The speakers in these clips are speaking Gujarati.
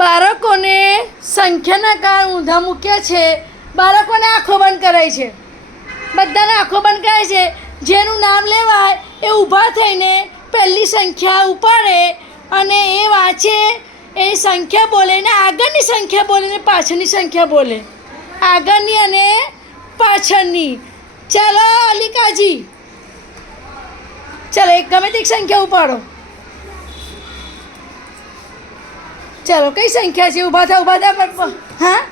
બાળકોને સંખ્યાના કાળ ઊંધા મૂક્યા છે. બાળકોને આંખો બંધ કરાય છે. બધાને આંખો બંધ કરાય છે. જેનું નામ લેવાય એ ઊભા થઈને પહેલી સંખ્યા ઉપાડે અને એ વાંચે. એ સંખ્યા બોલે ને આગળની સંખ્યા બોલે ને પાછળની સંખ્યા બોલે. આગળની અને પાછળની. ચાલો અલિકાજી, ચાલો એક ગમે તે એક સંખ્યા ઉપાડો. ચાલો કઈ સંખ્યા છે? ઊભા થા ઊભા થા. હા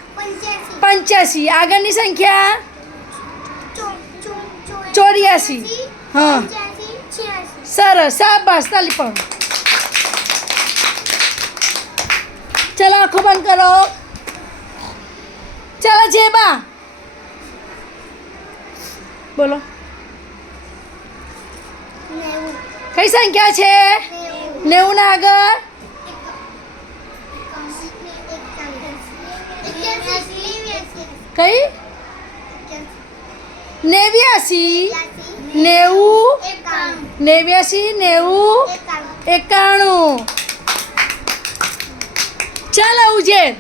85. આગળની સંખ્યા 84. હા સરસ, શાબાશ, તાલી પણ. ચાલો આંખો બંધ કરો. ચાલો જેબા બોલો. કઈ સંખ્યા છે? 90 ના આગળ કઈ? 89. 91. ચાલો ઉજેર.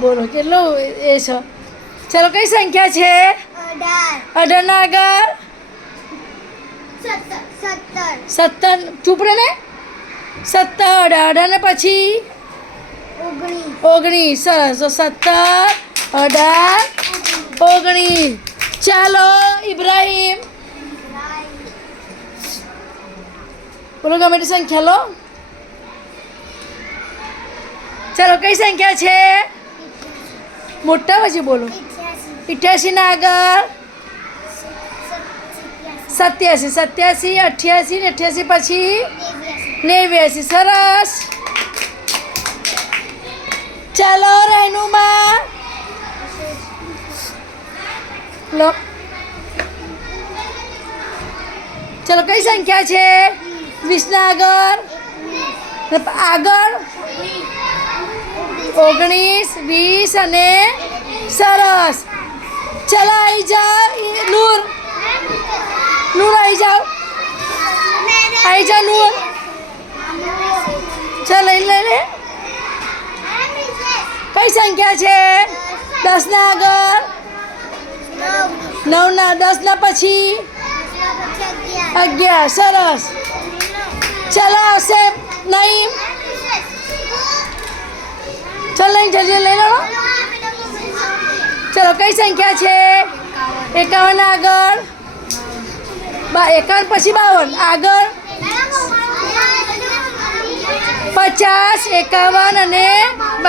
બોલો કેટલો એ છે? ચાલો કઈ સંખ્યા છે? 18 ના આગળ 17. ચૂપ રે ને. 17. 18 ને પછી 19. સરસ. 17, 18, 19. ચાલો ઇબ્રાહિમ બોલો ગમે તે સંખ્યા લો. ચાલો કઈ સંખ્યા છે? મોટા પછી બોલો. 88 ના આગળ 87. 87, 88 ને 88 પછી 89. સરસ. ચાલો રહેનુમા લો. ચાલો કઈ સંખ્યા છે? 20 ના આગળ 19, 20 અને સરસ. ચાલો આવી જાઓ નૂર. આવી જાઓ નૂર. ચાલો લઈ લે. કઈ સંખ્યા છે? 10 ના આગળ 9 ના 10 ના પછી 11. સરસ. ચાલો આવશે નહીં. ચાલો લઈ જલ્દી લઈ લો. ચલો કઈ સંખ્યા છે? 51 આગળ 51 પછી 52 આગળ 50, 51 અને